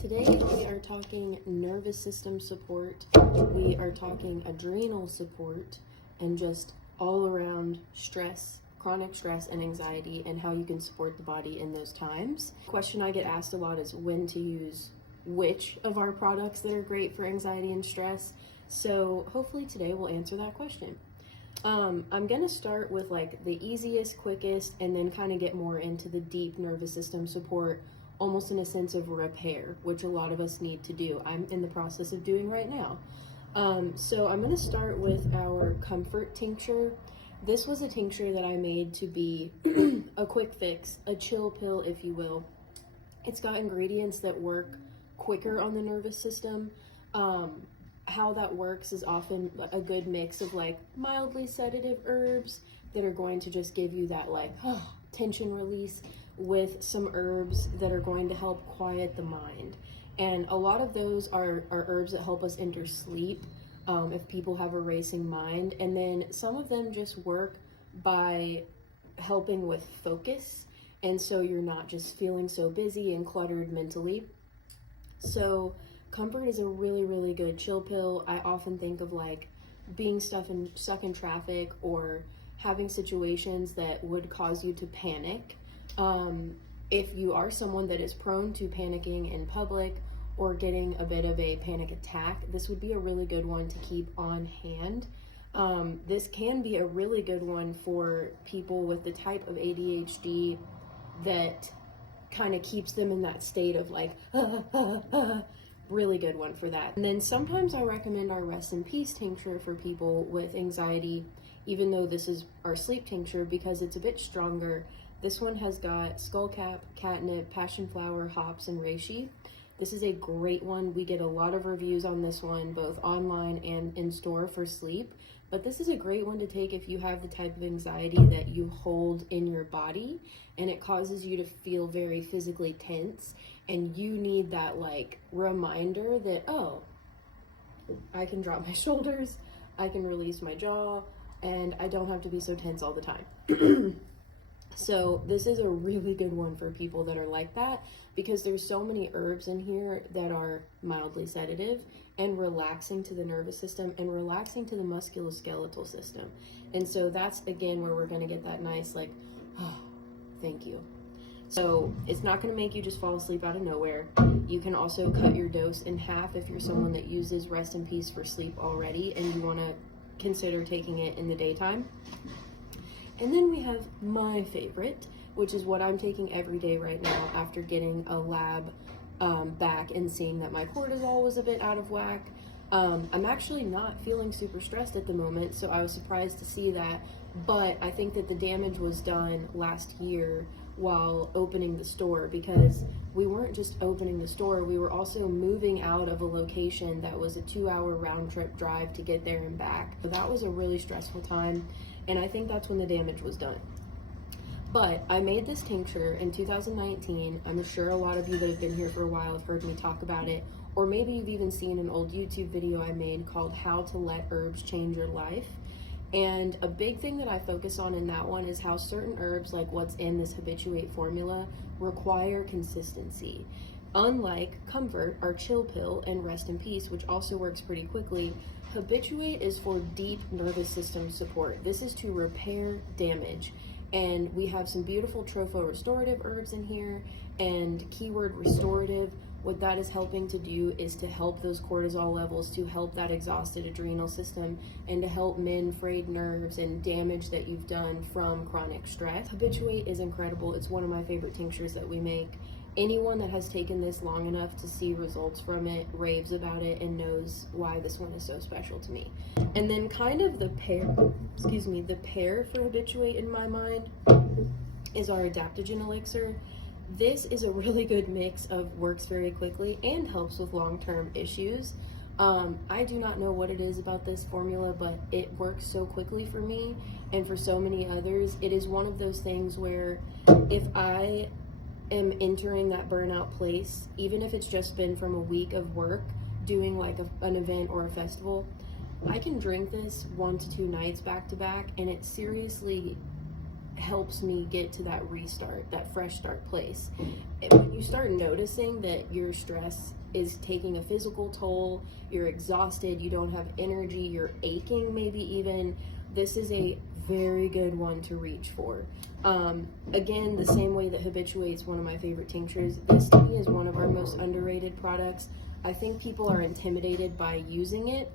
Today we are talking nervous system support, we are talking adrenal support, and just all around stress, chronic stress and anxiety, and how you can support the body in those times. The question I get asked a lot is when to use which of our products that are great for anxiety and stress. So hopefully today we'll answer that question. I'm gonna start with like the easiest, quickest, and then kind of get more into the deep nervous system support, almost in a sense of repair, which a lot of us need to do. I'm in the process of doing right now. So I'm gonna start with our comfort tincture. This was a tincture that I made to be a quick fix, a chill pill, if you will. It's got ingredients that work quicker on the nervous system. How that works is often a good mix of like mildly sedative herbs that are going to just give you that like tension release, with some herbs that are going to help quiet the mind. And a lot of those are herbs that help us enter sleep if people have a racing mind. And then some of them just work by helping with focus, and so you're not just feeling so busy and cluttered mentally. So comfort is a really good chill pill. I often think of like being stuck in traffic or having situations that would cause you to panic. If you are someone that is prone to panicking in public or getting a bit of a panic attack, this would be a really good one to keep on hand. This can be a really good one for people with the type of ADHD that kind of keeps them in that state of like, really good one for that. And then sometimes I recommend our rest in peace tincture for people with anxiety, even though this is our sleep tincture, because it's a bit stronger. This one has got skullcap, catnip, passion flower, hops, and reishi. This is a great one. We get a lot of reviews on this one, both online and in store for sleep. But this is a great one to take if you have the type of anxiety that you hold in your body and it causes you to feel very physically tense, and you need that like reminder that, oh, I can drop my shoulders, I can release my jaw, and I don't have to be so tense all the time. So this is a really good one for people that are like that, because there's so many herbs in here that are mildly sedative and relaxing to the nervous system and relaxing to the musculoskeletal system. And so that's again where we're going to get that nice like, oh, thank you. So it's not going to make you just fall asleep out of nowhere. You can also cut your dose in half if you're someone that uses rest in peace for sleep already and you want to consider taking it in the daytime. And then we have my favorite, which is what I'm taking every day right now after getting a lab back and seeing that my cortisol was a bit out of whack. I'm actually not feeling super stressed at the moment, so I was surprised to see that, but I think that the damage was done last year while opening the store, because we weren't just opening the store, we were also moving out of a location that was a 2-hour round trip drive to get there and back. So that was a really stressful time, and I think that's when the damage was done. But I made this tincture in 2019. I'm sure a lot of you that have been here for a while have heard me talk about it, or maybe you've even seen an old YouTube video I made called How to Let Herbs Change Your Life. And a big thing that I focus on in that one is how certain herbs, like what's in this habituate formula, require consistency. Unlike comfort, our chill pill, and rest in peace, which also works pretty quickly, habituate is for deep nervous system support. This is to repair damage. And we have some beautiful tropho restorative herbs in here, and keyword restorative, what that is helping to do is to help those cortisol levels, to help that exhausted adrenal system, and to help mend frayed nerves and damage that you've done from chronic stress. Habituate is incredible. It's one of my favorite tinctures that we make. Anyone that has taken this long enough to see results from it raves about it and knows why this one is so special to me. And then kind of the pair for habituate in my mind is our adaptogen elixir. This is a really good mix of works very quickly and helps with long-term issues. I do not know what it is about this formula, but it works so quickly for me and for so many others. It is one of those things where if I am entering that burnout place, even if it's just been from a week of work doing like an event or a festival, I can drink this 1 to 2 nights back to back, and it seriously helps me get to that restart, that fresh start place. When you start noticing that your stress is taking a physical toll, you're exhausted, you don't have energy, you're aching maybe even, this is a very good one to reach for. Again, the same way that Habituate's one of my favorite tinctures, this to me is one of our most underrated products. I think people are intimidated by using it,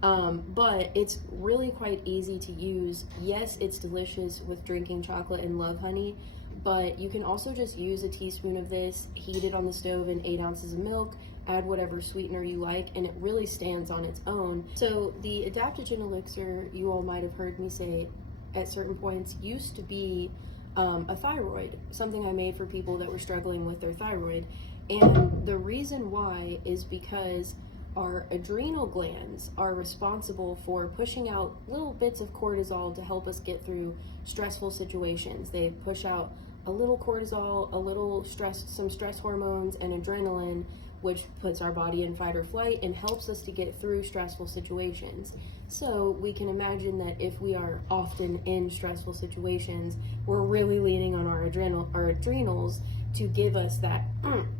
but it's really quite easy to use. Yes, it's delicious with drinking chocolate and love honey, but you can also just use a teaspoon of this, heat it on the stove in 8 ounces of milk, add whatever sweetener you like, and it really stands on its own. So the adaptogen elixir, you all might have heard me say at certain points, used to be a thyroid, something I made for people that were struggling with their thyroid. And the reason why is because our adrenal glands are responsible for pushing out little bits of cortisol to help us get through stressful situations. They push out a little cortisol, a little stress, some stress hormones, and adrenaline, which puts our body in fight or flight and helps us to get through stressful situations. So we can imagine that if we are often in stressful situations, we're really leaning on our adrenals to give us that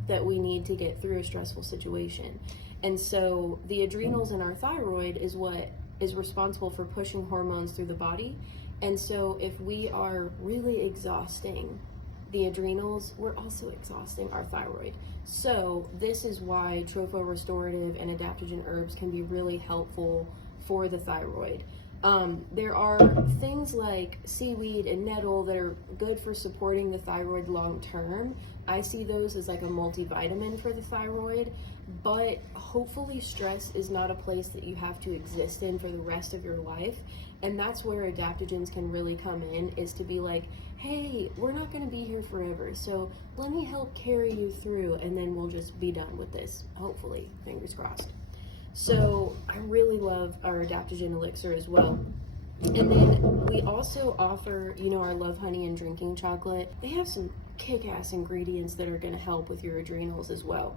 that we need to get through a stressful situation. And so the adrenals in our thyroid is what is responsible for pushing hormones through the body. And so if we are really exhausting the adrenals, we're also exhausting our thyroid. So this is why tropho-restorative and adaptogen herbs can be really helpful for the thyroid. There are things like seaweed and nettle that are good for supporting the thyroid long term. I see those as like a multivitamin for the thyroid, but hopefully stress is not a place that you have to exist in for the rest of your life. And that's where adaptogens can really come in, is to be like, hey, we're not going to be here forever, so let me help carry you through, and then we'll just be done with this, hopefully, fingers crossed. So I really love our adaptogen elixir as well. And then we also offer, you know, our love honey and drinking chocolate. They have some kick-ass ingredients that are going to help with your adrenals as well.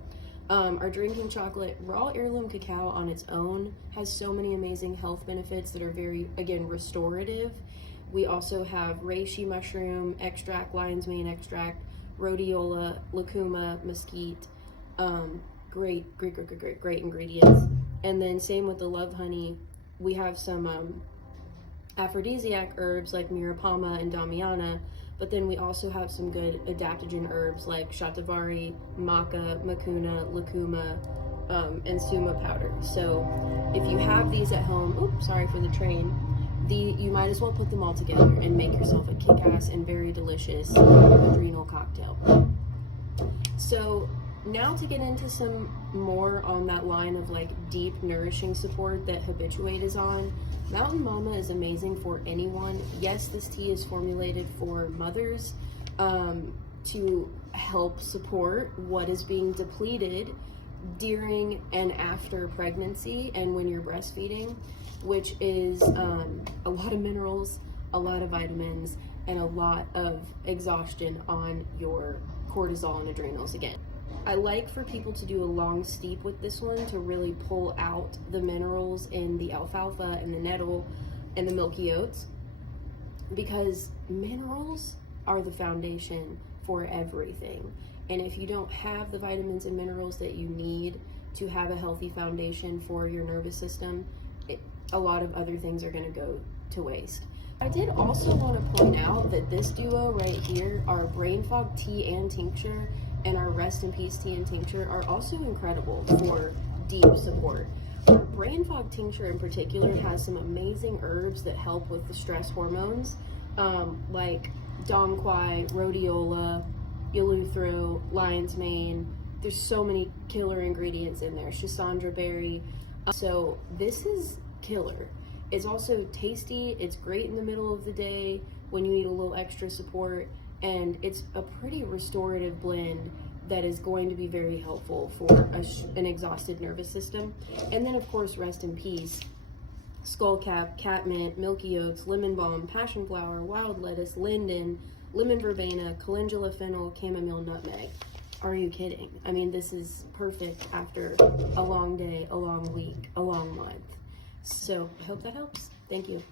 Our drinking chocolate, raw heirloom cacao on its own, has so many amazing health benefits that are very, again, restorative. We also have reishi mushroom extract, lion's mane extract, rhodiola, lucuma, mesquite. Great ingredients. And then same with the love honey. We have some aphrodisiac herbs like mirapama and damiana, but then we also have some good adaptogen herbs like shatavari, maca, mucuna, lucuma, and suma powder. So if you have these at home, oops, sorry for the train, you might as well put them all together and make yourself a kick-ass and very delicious adrenal cocktail. So now to get into some more on that line of like deep nourishing support that Habituate is on, Mountain Mama is amazing for anyone. Yes, this tea is formulated for mothers to help support what is being depleted during and after pregnancy and when you're breastfeeding, which is a lot of minerals, a lot of vitamins, and a lot of exhaustion on your cortisol and adrenals again. I like for people to do a long steep with this one to really pull out the minerals in the alfalfa and the nettle and the milky oats, because minerals are the foundation for everything. And if you don't have the vitamins and minerals that you need to have a healthy foundation for your nervous system, a lot of other things are going to go to waste. I did also want to point out that this duo right here, our brain fog tea and tincture, and our rest in peace tea and tincture, are also incredible for deep support. Our brain fog tincture in particular has some amazing herbs that help with the stress hormones, like dong quai, rhodiola, eleuthero, lion's mane. There's so many killer ingredients in there, schisandra berry. So this is killer. It's also tasty, it's great in the middle of the day when you need a little extra support, and it's a pretty restorative blend that is going to be very helpful for an exhausted nervous system. And then of course, rest in peace, skullcap, catmint, milky oats, lemon balm, passion flower, wild lettuce, linden, lemon verbena, calendula fennel, chamomile, nutmeg. Are you kidding? I mean, this is perfect after a long day, a long week, a long month. So I hope that helps. Thank you.